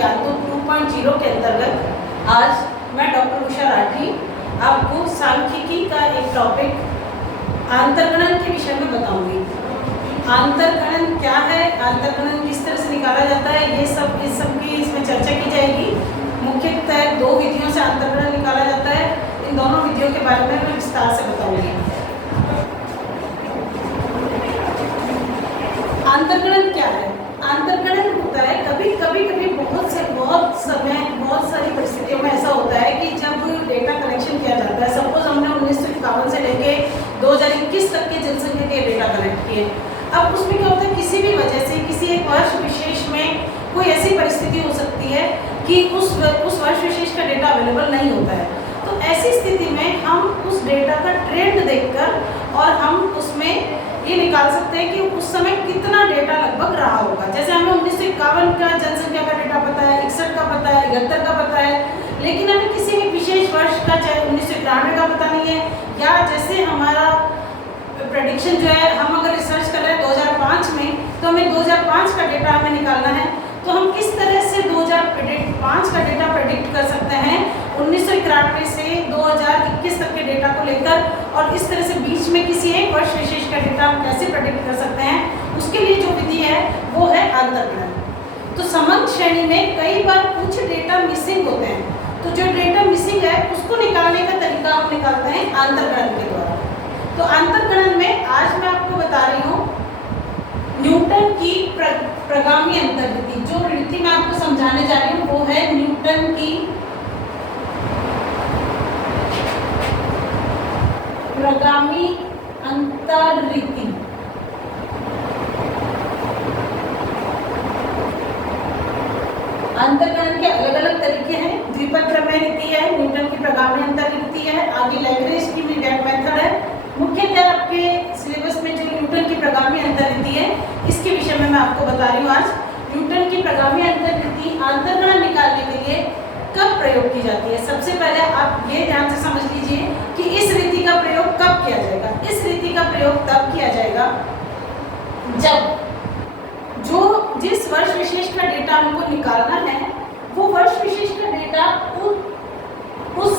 ज्ञान तो 2.0 के अंतर्गत आज मैं डॉक्टर उषा राठी आपको सांख्यिकी का एक टॉपिक आंतरगणन के विषय में बताऊंगी। आंतरगणन क्या है, आंतरगणन किस तरह से निकाला जाता है, ये सब इस सब की इसमें चर्चा की जाएगी। मुख्यतः 2 विधियों से आंतरगणन निकाला जाता है। इन दोनों विधियों के बारे में मैं विस्तार से बताऊंगी। आंतरगणन क्या है? आंतरगणन होता है कभी बहुत सारी परिस्थितियों में ऐसा होता है कि जब डेटा कलेक्शन किया जाता है, सपोज हमने 1951 से लेके 2021 तक के जनसंख्या के डेटा कलेक्ट किए। अब उसमें क्या होता है, किसी भी वजह से किसी एक वर्ष विशेष में कोई ऐसी परिस्थिति हो सकती है कि उस वर्ष विशेष का डेटा अवेलेबल नहीं होता है। तो ऐसी स्थिति में हम उस डेटा का ट्रेंड देखकर और हम उसमें ये निकाल सकते हैं कि उस समय कितना डेटा लगभग रहा होगा। जैसे हमें 1951 का जनसंख्या का डेटा पता है, 61 का पता है, 71 का पता है, लेकिन हमें किसी भी विशेष वर्ष का, चाहे 1993 का पता नहीं है, या जैसे हमारा प्रेडिक्शन जो है, हम अगर रिसर्च कर रहे हैं 2005 में, तो हमें 2005 का डेटा हमें निकालना है। तो हम किस तरह से 2005 का डेटा प्रेडिक्ट कर सकते हैं 1991 से 2021 तक के डेटा को लेकर, और इस तरह से बीच में किसी एक वर्ष विशेष का डेटा हम कैसे प्रेडिक्ट कर सकते हैं, उसके लिए जो विधि है वो है आंतरगणन। तो समग्र श्रेणी में कई बार कुछ डेटा मिसिंग होते हैं, तो जो डेटा मिसिंग है उसको निकालने का तरीका हम निकालते हैं आंतरगणन के द्वारा। तो आंतरगणन में आज मैं आपको बता रही हूँ न्यूटन की प्रगामी अंतर्रीति। जो रीति मैं आपको समझाने जा रही हूँ वो है न्यूटन की प्रगामी अंतर्रीति। आंतरगणन के अलग अलग तरीके हैं। द्विपद प्रमेय रीति है, न्यूटन की प्रगामी अंतर्रीति है, आगे लैग्रेंज की मेथड है। मुख्यतः आपके सिलेबस में जो न्यूटन की प्रगामी अंतर्रीति है, इसके विषय में मैं आपको बता रही हूँ आज। न्यूटन की प्रगामी अंतर्रीति आंतरगणन निकालने के लिए कब प्रयोग की जाती है? सबसे पहले आप ये ध्यान से समझ लीजिए कि इस रीति का प्रयोग कब किया जाएगा। इस रीति का प्रयोग तब किया जाएगा जब जिस वर्ष विशेष का डेटा हमको निकालना है, वो वर्ष विशेष का डेटा उस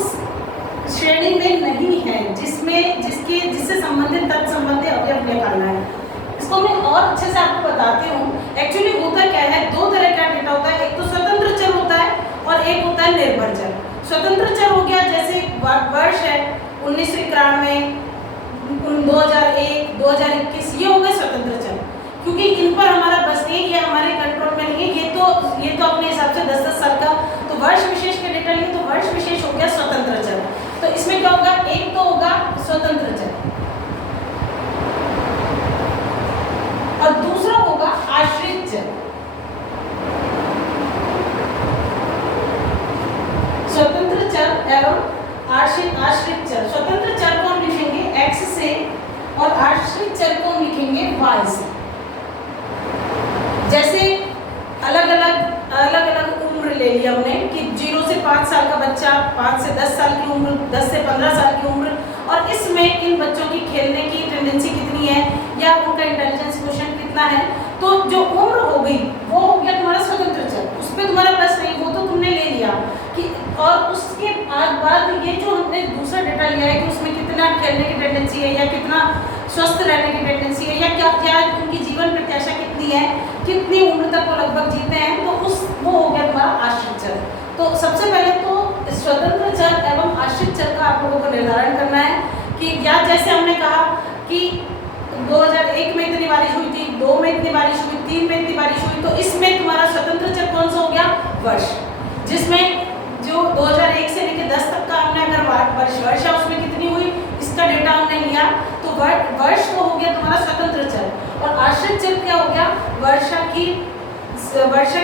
श्रेणी में नहीं है जिससे संबंधित तत्संबंधी अवयव निकालना है। इसको मैं और अच्छे से आपको बताती हूँ। एक्चुअली होता क्या है, 2 तरह का डेटा होता है। एक तो स्वतंत्र चर होता है और एक होता है निर्भर चर। स्वतंत्र चर हो गया, जैसे वर्ष है 1991, 2001, 2021, ये हो गए स्वतंत्र चर, क्योंकि इन पर हमारा बस नहीं, ये हमारे कंट्रोल में नहीं है। ये तो अपने हिसाब से 10-10 साल का तो वर्ष विशेष का डेटा लिए, तो वर्ष विशेष हो गया स्वतंत्र चर। तो इसमें क्या होगा, एक तो होगा स्वतंत्र चर और दूसरा होगा आश्रित चर। स्वतंत्र चर एवं आश्रित चर। स्वतंत्र चर को हम लिखेंगे x से और आश्रित चर को हम लिखेंगे y से। जैसे अलग अलग उम्र ले लिया हमने कि 0 से 5 साल का बच्चा, 5 से 10 साल की उम्र, 10 से 15 साल की उम्र, और इसमें इन बच्चों की खेलने की टेंडेंसी कितनी है या उनका इंटेलिजेंस क्वोशिएंट कितना है। तो जो उम्र हो गई वो हो गया तुम्हारा स्वतंत्र चर, उस पर तुम्हारा बस नहीं, वो तो तुमने ले लिया कि। और उसके बाद ये जो हमने दूसरा डेटा लिया है कि उसमें कितना खेलने की टेंडेंसी है या कितना स्वस्थ रहने की टेंडेंसी है या क्या उनकी जीवन प्रत्याशा कितनी है, कितनी उम्र तक वो लगभग जीते हैं, तो वो हो गया तुम्हारा आश्रित चर। तो सबसे पहले तो स्वतंत्र चर एवं आश्रित चर का आप लोगों को निर्धारण करना है कि या जैसे हमने कहा कि 2001 में इतनी बारिश हुई थी, 2 में इतनी बारिश हुई, 3 में इतनी बारिश हुई, तो इसमें तुम्हारा स्वतंत्र चर कौन सा हो गया, वर्ष। जिसमें जो 2001 से लेकर 10 तक का हमने अगर वर्षा उसमें कितनी हुई इसका डेटा हमने लिया, तो वर्ष तो हो गया तुम्हारा स्वतंत्र चर। और आश्रित चर क्या हो गया, वर्षा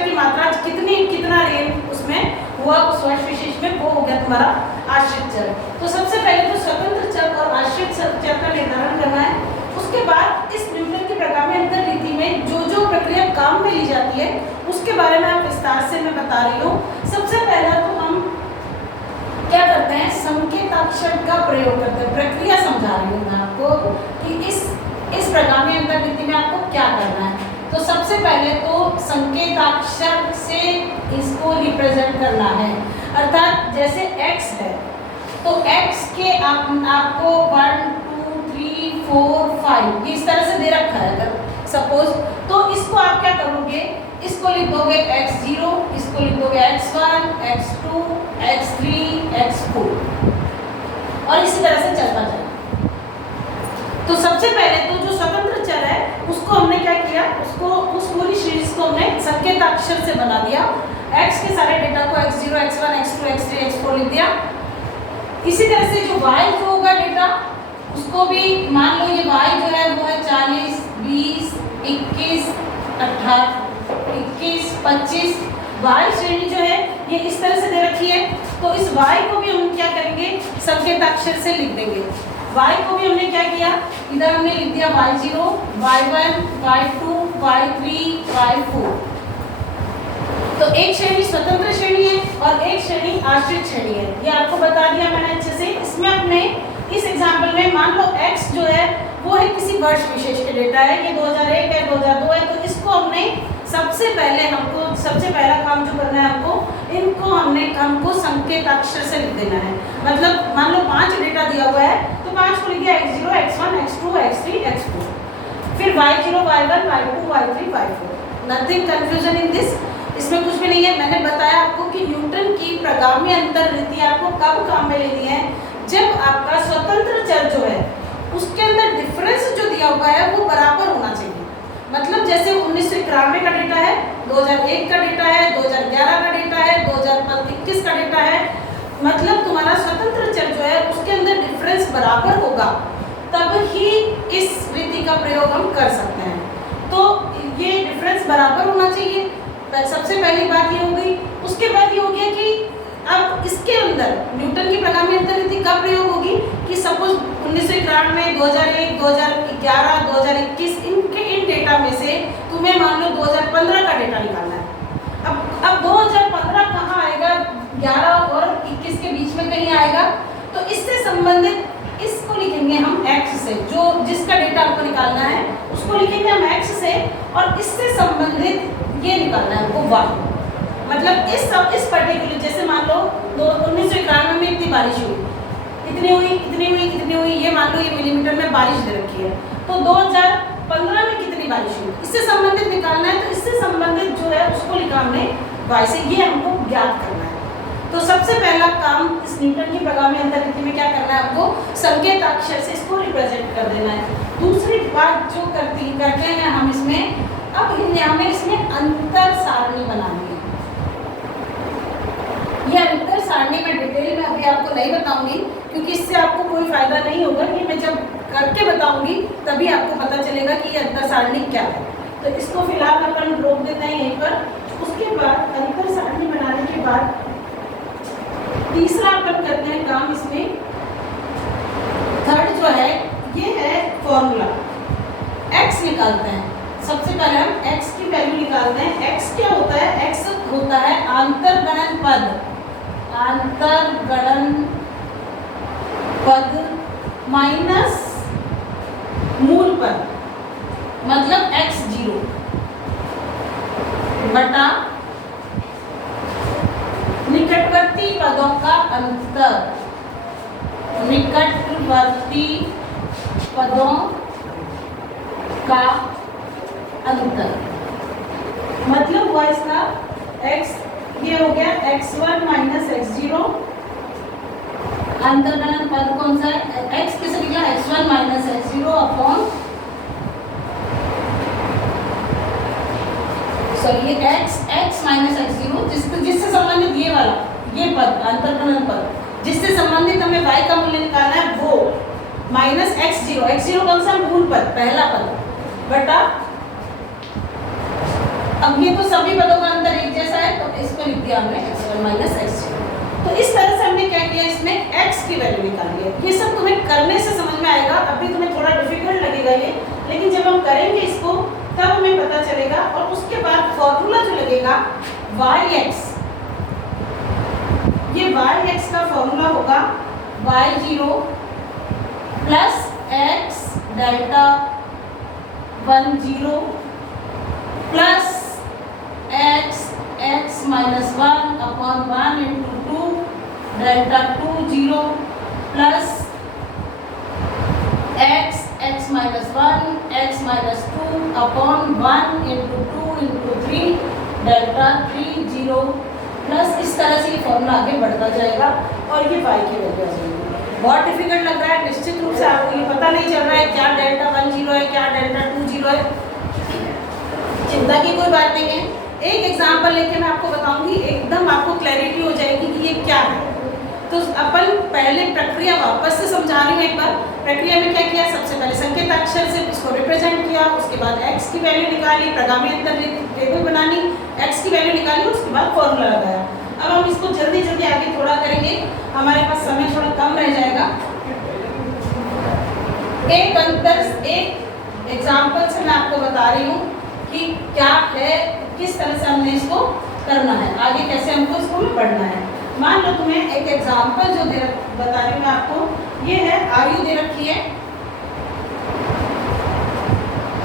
की मात्रा कितना रेन उसमें हुआ उस वर्ष विशेष में, वो हो गया तुम्हारा आश्रित चर। तो सबसे पहले तो स्वतंत्र चर और आश्रित चर का निर्धारण करना है। उसके बाद इस न्यूटन की प्रगामी अंतर्रीति में जो प्रक्रिया काम में ली जाती है उसके बारे में आप विस्तार से मैं बता रही हूँ। सबसे पहला तो हम क्या करते हैं, संकेताक्षर का प्रयोग करते हैं। प्रक्रिया समझा रही हूँ मैं आपको कि इस प्रगामी अंतर्रीति में आपको क्या करना है। तो सबसे पहले तो संकेताक्षर से इसको रिप्रेजेंट करना है। अर्थात जैसे x है तो x के आपको 1 2 3 4 5 इस तरह से दे रखा है अगर सपोज, तो इसको आप क्या करोगे, इसको लिख दोगे x0, इसको लिख दोगे x1, x2, x3, x4 और इसी तरह से चलता जाए। तो सबसे पहले तो जो स्वतंत्र चर है उसको हमने क्या किया, उसको उस पूरी सीरीज को हमने संकेताक्षर से बना दिया। x के सारे डेटा को x0, x1, x2, x3, x4 लिख दिया। इसी तरह से जो y जो होगा डेटा उसको भी मान लो ये y जो है वो है 40, 20, 21, 18, 21, 25 y श्रेणी जो है ये इस तरह से दे रखी है। तो इस y को भी हम क्या करेंगे, संकेताक्षर से लिख देंगे। y को भी हमने क्या किया, इधर हमने लिख दिया y0, y1, y2, y3, y4। तो एक श्रेणी स्वतंत्र श्रेणी है और एक श्रेणी आश्रित श्रेणी है, ये आपको बता दिया मैंने अच्छे से। इसमें अपने इस एग्जाम्पल में मान लो x जो है वो है किसी वर्ष विशेष के डेटा है, ये 2001 है, 2002 है, तो इसको हमने सबसे पहला काम जो करना है हमको संकेताक्षर से लिख देना है। मतलब मान लो 5 डेटा दिया हुआ है तो 5 को लिख दिया x0, x1, x2, x3, x4, फिर y0, y1, y2, y3, y4। Nothing confusion in this, इसमें कुछ भी नहीं है। मैंने बताया आपको कि न्यूटन की प्रगामी अंतर्रीति आपको कब काम में लेनी है, जब आपका स्वतंत्र चर जो है उसके अंदर डिफरेंस जो दिया हुआ है वो बराबर होना चाहिए। मतलब जैसे 1991 का डेटा है, 2001 का डेटा है, 2011 का डेटा है, 2021 का डेटा है, मतलब तुम्हारा स्वतंत्र चर जो है उसके अंदर डिफरेंस बराबर होगा, तब ही इस रीति का प्रयोग हम कर सकते हैं। तो ये डिफरेंस बराबर होना चाहिए, सबसे पहली बात ये हो गई। उसके बाद ये हो गया कि अब इसके अंदर न्यूटन की प्रगामी अंतर्रीति कब प्रयोग होगी कि सपोज 1991, 2001, 2011, 2021 इन डेटा में से तुम्हें मान लो 2015 का डेटा निकालना है। अब 2015 कहाँ आएगा, 11 और 21 के बीच में कहीं आएगा, तो इससे संबंधित इसको लिखेंगे हम x से, जो जिसका डेटा आपको निकालना है उसको लिखेंगे हम x से, और इससे संबंधित ये निकालना है हमको y। मतलब इस पर्टिकुलर जैसे मान लो 1991 में इतनी बारिश हुई, इतनी हुई, ये मान लो ये मिलीमीटर में बारिश दे रखी है, तो 2015 में कितनी बारिश हुई इससे संबंधित निकालना है। तो इससे संबंधित जो है उसको लिखा हमने y से, ये हमको ज्ञात करना है। तो सबसे पहला काम इस न्यूटन की प्रगामी अंतर्रीति में क्या करना है, आपको संकेताक्षर से इसको रिप्रेजेंट कर देना है। दूसरी बात जो करते हैं हम इसमें, अब हमें इसमें अंतर सारणी बनानी है। ये अंतर सारणी में डिटेल में अभी आपको नहीं बताऊंगी क्योंकि इससे आपको कोई फायदा नहीं होगा, ये मैं जब करके बताऊंगी तभी आपको पता चलेगा कि ये अंतर सारणी क्या है। तो इसको फिलहाल अपन रोक देते हैं यहीं पर। उसके बाद अंतर सारणी बनाने के बाद तीसरा अपन करते हैं काम इसमें, थर्ड जो है ये है फॉर्मूला, x निकालते हैं। सबसे पहले हम x की वैल्यू निकालते हैं। x क्या होता है, x होता है आंतरगणन पद माइनस मूल पद, मतलब x0 बटा निकटवर्ती पदों का अंतर, निकटवर्ती पदों का अंतर, मतलब हुआ इसका x, ये हो गया x1 माइनस x0, अंतर्गणन पद कौन सा है, x किसे निकला, x1 minus x0 upon, sorry ये x माइनस x0 जिससे संबंधित ये वाला ये पद अंतर्गणन पद जिससे संबंधित हमें y का मूल्य निकालना है वो माइनस x0 कौन सा मूल पद, पहला पद, बटा, अब ये तो सभी पदों का अंतर एक जैसा है तो इसको लिख दिया हमने x1 माइनस x0। तो इस तरह से हमने क्या किया, इसमें x की वैल्यू निकाली है। ये सब तुम्हें करने से समझ में आएगा, अभी तुम्हें थोड़ा डिफिकल्ट लगेगा ये, लेकिन जब हम करेंगे इसको तब हमें पता चलेगा। और उसके बाद फॉर्मूला जो लगेगा yx, ये yx का फॉर्मूला होगा y0 plus x delta 10 plus x minus 1 upon 1 into 2 delta 2 0 plus x minus 1 x minus 2 upon 1 into 2 into 3 delta 3 0 plus इस तरह से ये फॉर्मूला आगे बढ़ता जाएगा और ये y की वैल्यू आ जाएगी। बहुत डिफिकल्ट लग रहा है, निश्चित रूप से आपको ये पता नहीं चल रहा है क्या डेल्टा 1 0 है, क्या डेल्टा 2 0 है। चिंता की कोई बात नहीं है, एक एग्जाम्पल लेके मैं आपको बताऊंगी, एकदम आपको क्लैरिटी हो जाएगी कि ये क्या है। तो अपन पहले प्रक्रिया वापस से समझा रही हूँ एक बार। प्रक्रिया में क्या किया, सबसे पहले संकेताक्षर से इसको रिप्रेजेंट किया, उसके बाद x की वैल्यू निकाली, प्रगामी अंतर टेबल बनानी, x की वैल्यू निकाली, उसके बाद फॉर्मूला लगाया। अब हम इसको जल्दी जल्दी आगे थोड़ा करेंगे, हमारे पास समय थोड़ा कम रह जाएगा। एक एग्जाम्पल से मैं आपको बता रही हूँ कि क्या है, किस तरह से हमने इसको करना है, आगे कैसे हमको इसको पढ़ना है। मान लो तुम्हें एक एग्जाम्पल जो बता रही हूँ मैं आपको, ये है आयु दे रखी है,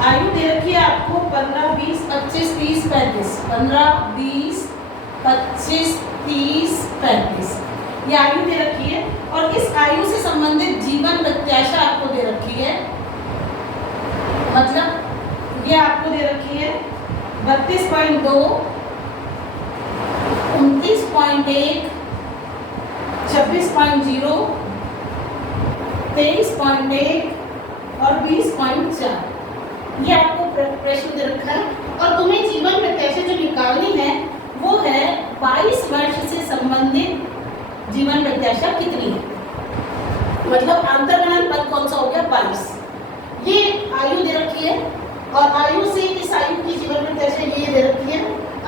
आयु दे रखी है आपको 15 20 25 30 35, 15 20 25 30 35 ये आयु दे रखी है। और इस आयु से संबंधित जीवन प्रत्याशा आपको दे रखी है, मतलब ये आपको दे रखी है 32.2 29.1 26.0 23.1 और 20.4 ये आपको प्रश्न दे रखा है। और तुम्हें जीवन प्रत्याशा जो निकालनी है वो है 22 वर्ष से संबंधित जीवन प्रत्याशा कितनी है, मतलब अंतर्गणन पद कौन सा हो गया 22। ये आयु दे रखी है और आयु से इस आयु की जीवन प्रत्याशा ये दे रखी है।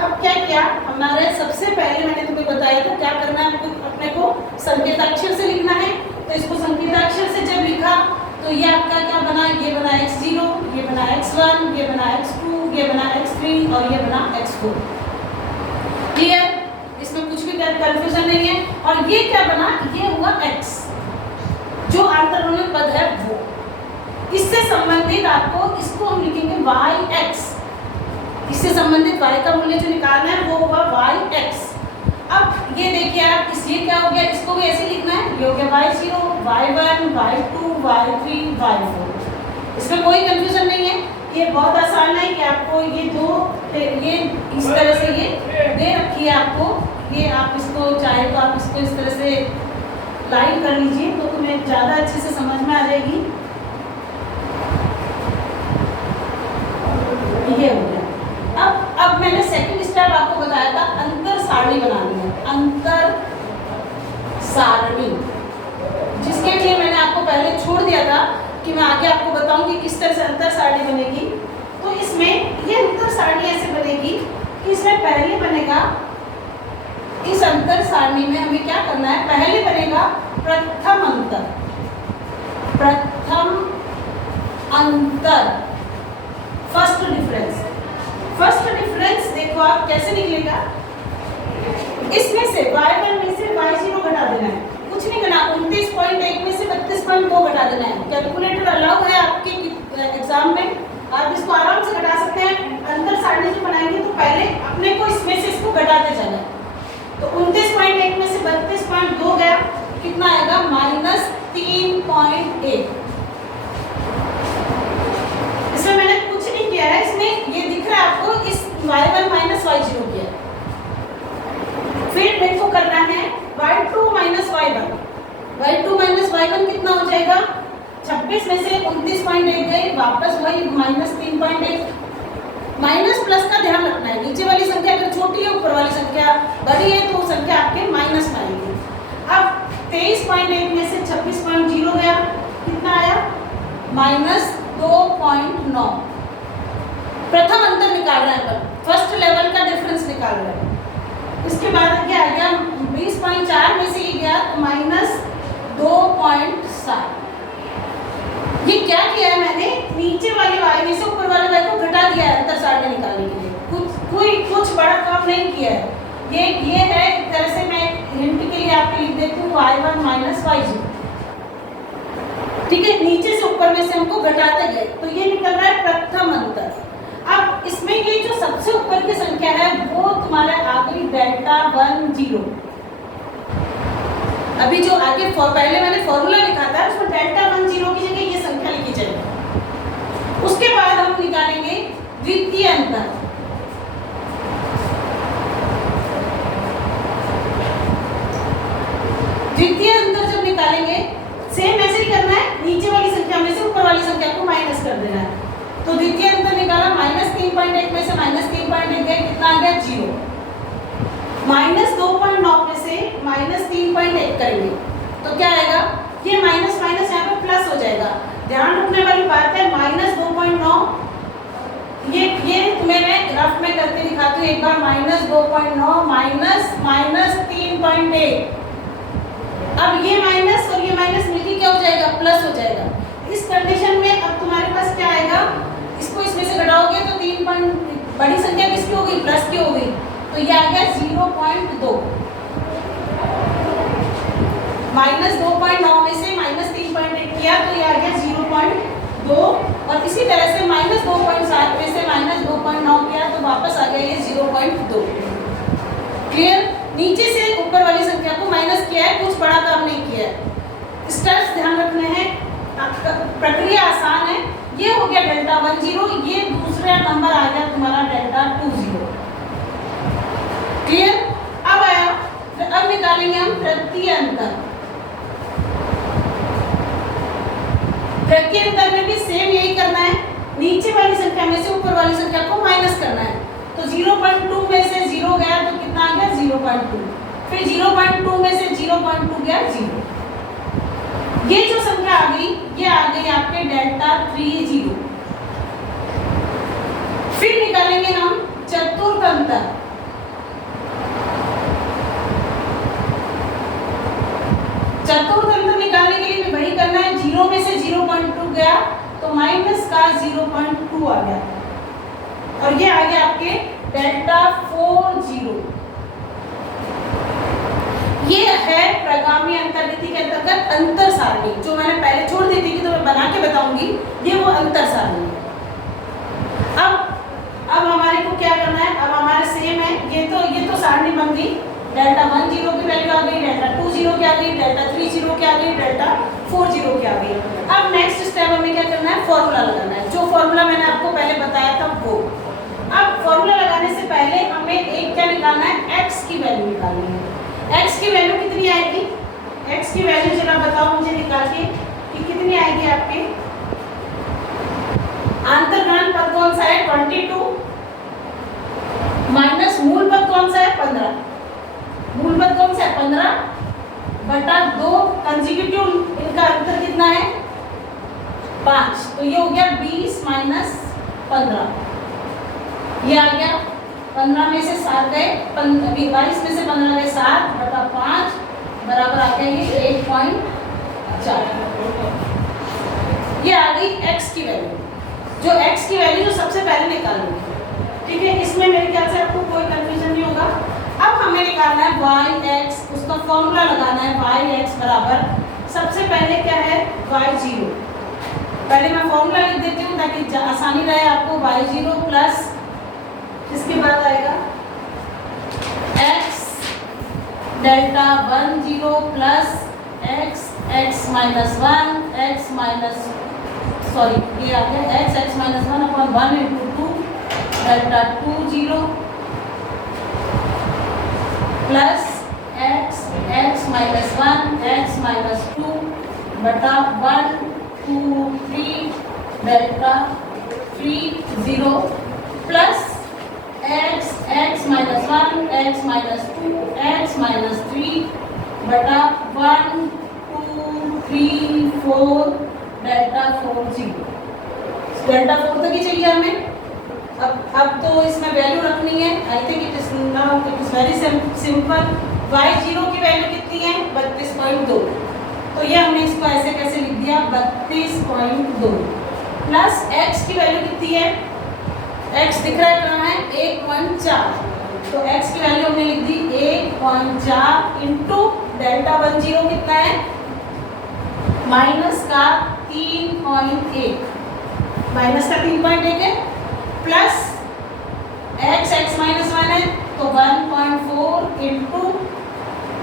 अब क्या क्या हमारे सबसे पहले मैंने तुम्हें बताया था क्या करना है, अपने को संकेताक्षर से लिखना है। तो इसको संकेताक्षर से जब लिखा तो ये आपका क्या बना, ये बना x0, ये बना x1, ये बना x2, ये बना x3 और ये बना x4। क्लियर, इसमें कुछ भी कंफ्यूजन नहीं है। और ये क्या बना, ये हुआ x, जो अंतर्गणन पद है वो। इससे संबंधित आपको इसको हम लिखेंगे yx, इससे संबंधित y का मूल्य जो निकालना है वो होगा yx। अब ये देखिए आप, ये क्या हो गया, इसको भी ऐसे लिखना है, ये हो गया y0 y1 y2 y3 y4। इसमें कोई कंफ्यूजन नहीं है, ये बहुत आसान है कि आपको ये दो, ये इस तरह से ये दे रखी है आपको, ये आप इसको चाहे तो आप इसको इस तरह से लाइन कर लीजिए तो तुम्हें ज़्यादा अच्छे से समझ में आ जाएगी। ये हो गया। अब मैंने सेकंड स्टेप आपको बताया था अंतर सारणी बनानी है, अंतर सारणी, जिसके लिए मैंने आपको पहले छोड़ दिया था कि मैं आगे आपको बताऊंगी किस तरह से अंतर सारणी बनेगी। तो इसमें ये अंतर सारणी ऐसे बनेगी कि इसमें पहले बनेगा, इस अंतर सारणी में हमें क्या करना है, पहले बनेगा प्रथम अंतर, प्रथम अंतर फर्स्ट डिफरेंस। फर्स्ट डिफरेंस देखो आप कैसे निकलेगा, इसमें से y1 में से y0 घटा देना है, कुछ नहीं करना, 29.1 में से 32.2 घटा देना है। कैलकुलेटर अलाउ है आपके एग्जाम में, आप इसको आराम से घटा सकते हैं। अंतर सारणी जो बनाएंगे तो पहले अपने को इसमें से इसको घटाते जाना है। तो 29.1 में से 32.2 गया, कितना आएगा -3.1। इसमें मैंने कुछ नहीं किया है, इसमें ये दिख रहा है आपको, इस y1 माइनस y0 किया। फिर देखो करना है y2 minus y1, y2 minus y1 कितना हो जाएगा, 26 में से 29.1 गए, वापस वही -3.1। माइनस प्लस का ध्यान रखना है, नीचे वाली संख्या अगर छोटी है ऊपर वाली संख्या बड़ी है तो संख्या आपके माइनस में आएगी। अब 23.1 में से 26.0 गया, कितना आया -2.9। प्रथम अंतर निकाल रहे हैं, फर्स्ट लेवल का डिफरेंस निकाल रहे हैं। इसके बाद क्या आ गया, 20.4 में से ये गया -2.7। ये क्या किया है मैंने, नीचे वाली y में से ऊपर वाले y को घटा दिया है अंतर सारणी निकालने के लिए। कुछ बड़ा काम नहीं किया है, ये है एक तरह से मैं हिंट के लिए आपके लिख देती हूँ y1 माइनस y0। ठीक है, नीचे से ऊपर में से हमको घटाते गए तो ये निकल रहा है प्रथम अंतर। अब इसमें ये जो सबसे ऊपर की संख्या है वो तुम्हारे आ गई डेल्टा 10। अभी जो आगे पहले मैंने फॉर्मूला लिखा था उसमें Δ10 की जगह ये संख्या लिखी जाएगी। उसके बाद हम निकालेंगे द्वितीय अंतर। द्वितीय अंतर जब निकालेंगे सेम ऐसे ही करना है, नीचे वाली संख्या में से ऊपर वाली संख्या को माइनस कर देना है। तो द्वितीय अंतर निकाला, -3.1 में से -3.1 गया, कितना आ गया 0। -2.9 में से -3.1 करेंगे तो क्या आएगा, ये माइनस माइनस यहाँ पे प्लस हो जाएगा। ध्यान रखने वाली बात है, -2.9 ये तुम्हें मैं रफ में करके दिखाती हूँ एक बार। -2.9 माइनस 3.1, अब ये माइनस और ये माइनस मिलके क्या हो जाएगा, प्लस हो जाएगा। इस कंडीशन में अब तुम्हारे पास क्या आएगा, इसको इसमें से घटाओगे तो 3 बड़ी संख्या किसकी होगी, प्लस की होगी, तो ये आ गया 0.2। -2.9 में से -3.1 किया तो ये आ गया 0.2, और इसी तरह से -2.7 में से -2.9 किया तो वापस आ गया ये 0.2। क्लियर। नीचे से ऊपर वाली संख्या को माइनस किया है, कुछ बड़ा काम नहीं किया है। स्टेप्स ध्यान रखने हैं, प्रक्रिया आसान है। ये हो गया Δ10, ये दूसरा नंबर आ गया तुम्हारा Δ20। क्लियर। अब आया, अब निकालेंगे हम तृतीय अंतर। तृतीय अंतर में भी सेम यही करना है, नीचे वाली संख्या में से ऊपर वाली संख्या को माइनस करना है। तो 0.2 में से 0 गया तो कितना आ गया 0.2, फिर 0.2 में से 0.2 गया 0। ये जो संख्या आ गई ये आ गई आपके Δ30। फिर निकालेंगे हम चतुर्थ अंतर। चतुर्थ अंतर निकालने के लिए भी वही करना है, 0 में से 0.2 गया तो माइनस का 0.2 आ गया, और ये आ गया आपके Δ40। ये है प्रगामी अंतर्गति के अंतर्गत अंतर सारणी, जो मैंने पहले छोड़ दी थी कि तो मैं बना के बताऊंगी, ये वो अंतर सारणी है। अब हमारे को क्या करना है, अब हमारे सेम है, ये तो सारणी बन गई। Δ10 की वैल्यू आ गई, Δ20 की आ गई, Δ30 की आ गई, Δ40 की आ गई। अब नेक्स्ट स्टेप हमें क्या करना है, फॉर्मूला लगाना है, जो फॉर्मूला मैंने आपको पहले बताया था वो। अब फॉर्मूला लगाने से पहले हमें एक क्या निकालना है, x की वैल्यू निकालनी है। x की वैल्यू कितनी आएगी, x की वैल्यू जरा बताओ मुझे निकाल के कि कितनी आएगी आपके। अंतर्गण पद कौन सा है 22, माइनस मूल पद कौन सा है 15। मूल पद कौन सा है 15 बटा 2, कंसेक्यूटिव इनका अंतर कितना है 5, तो ये हो गया 20 माइनस 15, ये आ गया 15 में से 7 गए, 22 में से 15 गए 7 बटा 5 बराबर आ गया ये 1.4। ये आ गई x की वैल्यू, जो x की वैल्यू जो सबसे पहले निकालनी है। ठीक है, इसमें मेरे ख्याल से आपको कोई कंफ्यूजन नहीं होगा। अब हमें निकालना है yx, उसका फॉर्मूला लगाना है yx बराबर, सबसे पहले क्या है y0। पहले मैं फॉर्मूला लिख देती हूँ ताकि आसानी रहे आपको। y0 प्लस इसके बाद आएगा x Δ10 plus x minus 1 x minus sorry ये आ गया x minus 1 upon 1 into 2 Δ20 plus x minus 1 x minus 2 बटा 1 2 3 Δ30 plus x minus 1 x minus 2 x minus 3 बटा 1 2 3 4 Δ40। Δ4 तक ही चाहिए हमें। अब तो इसमें वैल्यू रखनी है। I think it is very simple. y0 की वैल्यू कितनी है 32.2, तो ये हमने इसको ऐसे कैसे लिख दिया 32.2 प्लस x की वैल्यू कितनी है, x दिख रहा है कहाँ है 1.4, तो x की वैल्यू हमने लिख दी 1.4 इंटू Δ10 कितना है माइनस का 3.1, माइनस का 3.1 है प्लस x माइनस 1 है तो 1.4 इंटू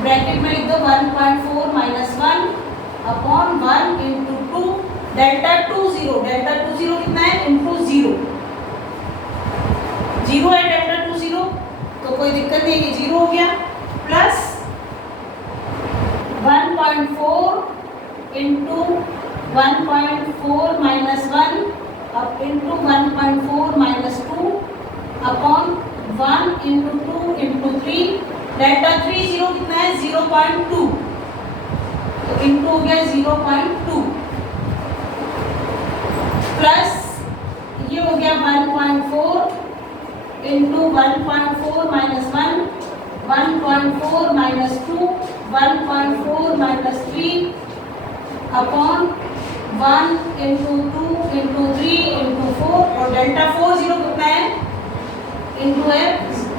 ब्रैकेट में लिख दो 1.4 माइनस 1 अपॉन 1 इंटू 2 डेल्टा 2 0 कितना है इंटू 0 है डेल्टा 2 0 तो कोई दिक्कत नहीं है 0 हो गया प्लस 1.4 इंटू 1.4 माइनस 1 अब into 1.4 minus 2 upon 1 into 2 into 3 delta 3 0 कितना है 0.2 तो इंटू हो गया 0.2 प्लस ये हो गया 1.4 into 1.4 minus 1 1.4 minus 2 1.4 minus 3 upon 1 into 2 into 3 into 4 और डेल्टा 4 0 कितना है इंटू है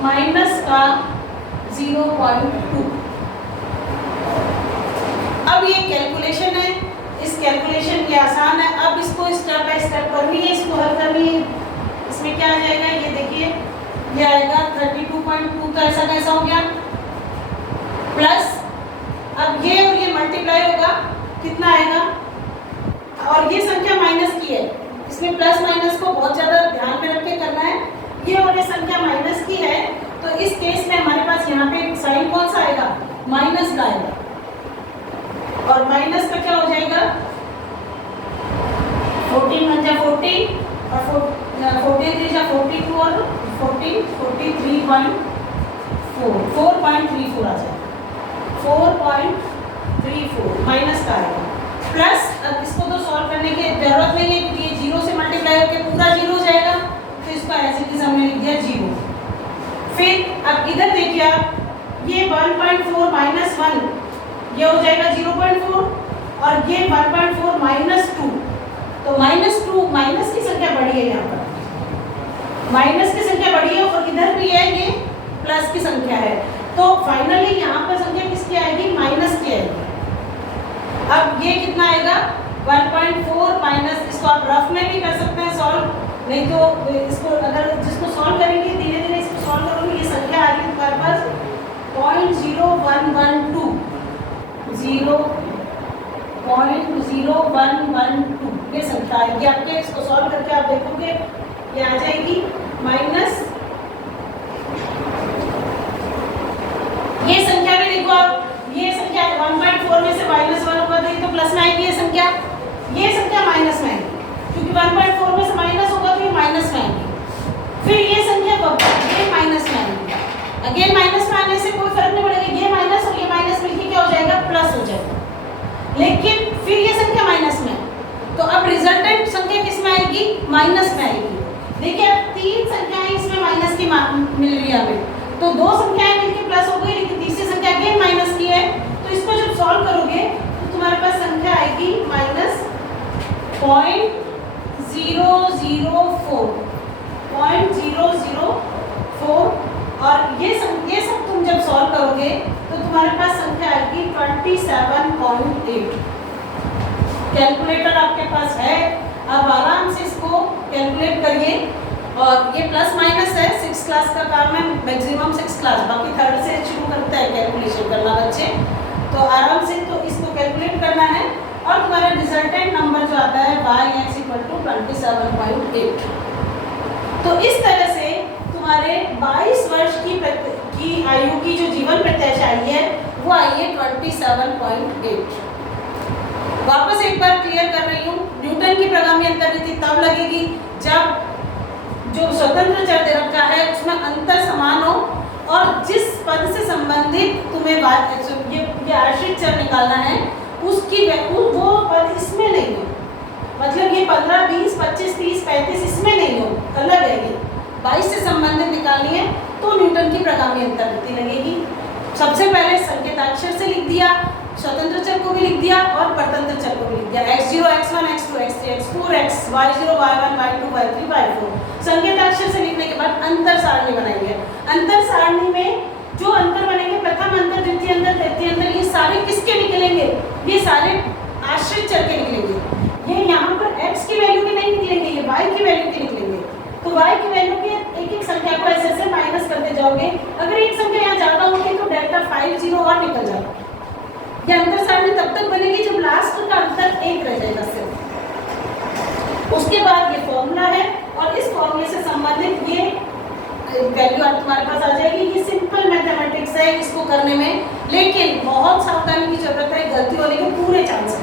माइनस का 0.2। अब ये कैलकुलेशन है, इस कैलकुलेशन ये आसान है। अब इसको स्टेप बाय स्टेप करनी है, इसको हल करनी है। इसमें क्या आ जाएगा ये देखिए, ये आएगा 32.2 तो ऐसा कैसा हो गया प्लस अब ये और ये मल्टीप्लाई होगा कितना आएगा और ये संख्या माइनस की है, इसमें प्लस माइनस को बहुत ज़्यादा ध्यान में रख के करना है। ये और ये संख्या माइनस की है तो इस केस में हमारे पास यहाँ पे साइन कौन सा आएगा माइनस का आएगा और माइनस का क्या हो जाएगा 14 बन जा 40 और 14 3 जा 42 और 14 4.34 आ जाएगा 4.34 माइनस का आएगा प्लस अब इसको तो सॉल्व करने की जरूरत नहीं है क्योंकि ये जीरो से मल्टीप्लाई होकर पूरा जीरो हो जाएगा तो इसका ऐसे की हमने लिख दिया जीरो। फिर अब इधर देखिए आप ये 1.4 माइनस 1 ये हो जाएगा 0.4 और ये 1.4 माइनस 2 तो माइनस 2 माइनस की संख्या बड़ी है, यहाँ पर माइनस की संख्या बड़ी है और इधर भी है ये प्लस की संख्या है तो फाइनली यहाँ पर संख्या किसकी आएगी माइनस की आएगी। अब ये कितना आएगा 1.4 माइनस, इसको आप रफ में भी कर सकते हैं सॉल्व, नहीं तो इसको अगर जिसको सॉल्व करेंगे धीरे धीरे इसको सॉल्व करोगे ये संख्या आ रही है तुम्हारे पास 0.0112 ये संख्या आएगी आपके। इसको सॉल्व करके आप देखोगे ये आ जाएगी माइनस, ये संख्या भी देखो आप, ये संख्या 1.4 में से माइनस 1 होगा तो प्लस में आएगी ये संख्या माइनस में आएगी क्योंकि 1.4 में से माइनस होगा तो ये माइनस में आएगी। फिर ये संख्या ये माइनस में आएगी, अगेन माइनस में आने से कोई फर्क नहीं पड़ेगा, ये माइनस और ये माइनस मिलकर क्या हो जाएगा प्लस हो जाएगा। लेकिन फिर ये संख्या माइनस में तो अब रिजल्टेंट संख्या किस में आएगी माइनस में आएगी। देखिए अब 3 संख्याएं इसमें माइनस की मिल रही है हमें तो 2 संख्याएं मिलकर प्लस हो गई लेकिन तीसरी संख्या अगेन माइनस की है तो इसको जब सॉल्व करोगे तो तुम्हारे पास संख्या आएगी माइनस 0.004 और ये सब तुम जब सॉल्व करोगे तो तुम्हारे पास संख्या आएगी 27.8। कैलकुलेटर आपके पास है, अब आराम से इसको कैलकुलेट करिए और ये प्लस माइनस है 6 क्लास का काम है, मैक्सिमम 6 क्लास, बाकी थर्ड से शुरू करता है कैलकुलेशन करना बच्चे, तो आराम से तो इसको कैलकुलेट करना है और तुम्हारा रिजल्टेंट नंबर जो आता है y = 27.8। तो इस तरह से तुम्हारे 22 वर्ष की आयु की जो जीवन प्रत्याशा आई है वो आई है 27.8। वापस एक बार क्लियर कर रही हूँ, न्यूटन की प्रगामी अंतर्गति तब लगेगी जब जो स्वतंत्र चर दे रखा है उसमें अंतर समान हो और जिस पद से संबंधित तुम्हें ये आश्रित चर निकालना है उसकी वो पद इसमें नहीं हो, मतलब ये 15, 20, 25, 30, 35 इसमें नहीं हो, अलग है ये 22 से संबंधित निकालनी है तो न्यूटन की प्रगामी अंतर्गति लगेगी। सबसे पहले संकेताक्षर से लिख दिया, स्वतंत्र चर को भी लिख दिया और परतंत्र चर को भी लिख दिया, x0, x1, x2, x3, x4, x, y0, y1, y2, y3, y4। संकेताक्षर से लिखने के बाद अंतर सारणी बनाएंगे। अंतर सारणी में जो अंतर बनेंगे प्रथम अंतर, द्वितीय अंतर, तृतीय अंतर, ये सारे किसके निकलेंगे, ये सारे आश्रित चर के निकलेंगे। ये यहाँ पर x की वैल्यू के नहीं निकलेंगे, ये y की वैल्यू के निकलेंगे। तो y की वैल्यू के एक एक संख्या को ऐसे ऐसे माइनस करते जाओगे, अगर एक संख्या यहाँ ज्यादा होगी तो 5 0 और निकल जाएगा। ये अंतर सारणी तब तक बनेगी जब लास्ट का अंतर 1 रह जाएगा सिर्फ। उसके बाद ये फॉर्मूला है और इस फॉर्मूले से संबंधित ये वैल्यू तुम्हारे पास आ जाएगी। ये सिंपल मैथमेटिक्स है इसको करने में, लेकिन बहुत सावधानी की जरूरत है, गलती होने के पूरे चांस है।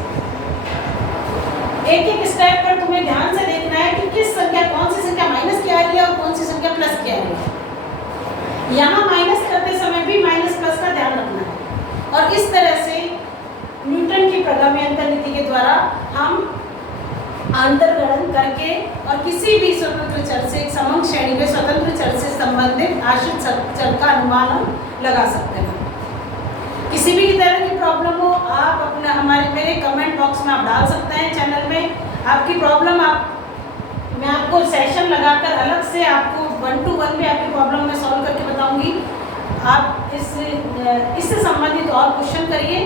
एक एक स्टेप पर तुम्हें ध्यान से देखना है कि किस संख्या, कौन सी संख्या माइनस की आ रही है और कौन सी संख्या प्लस की आ रही है। यहाँ माइनस करते समय भी माइनस प्लस का ध्यान रखना है। और इस तरह से न्यूटन की प्रगामी अंतर नीति के द्वारा हम अंतर्गणन करके और किसी भी स्वतंत्र चर से, समंग श्रेणी में स्वतंत्र चर से संबंधित आश्रित चर का अनुमान हम लगा सकते हैं। किसी भी तरह की प्रॉब्लम हो आप अपना मेरे कमेंट बॉक्स में आप डाल सकते हैं। चैनल में आपकी प्रॉब्लम मैं आपको सेशन लगाकर अलग से आपको 1 to 1 भी आपकी प्रॉब्लम मैं सॉल्व करके बताऊंगी। आप इससे संबंधित और क्वेश्चन करिए।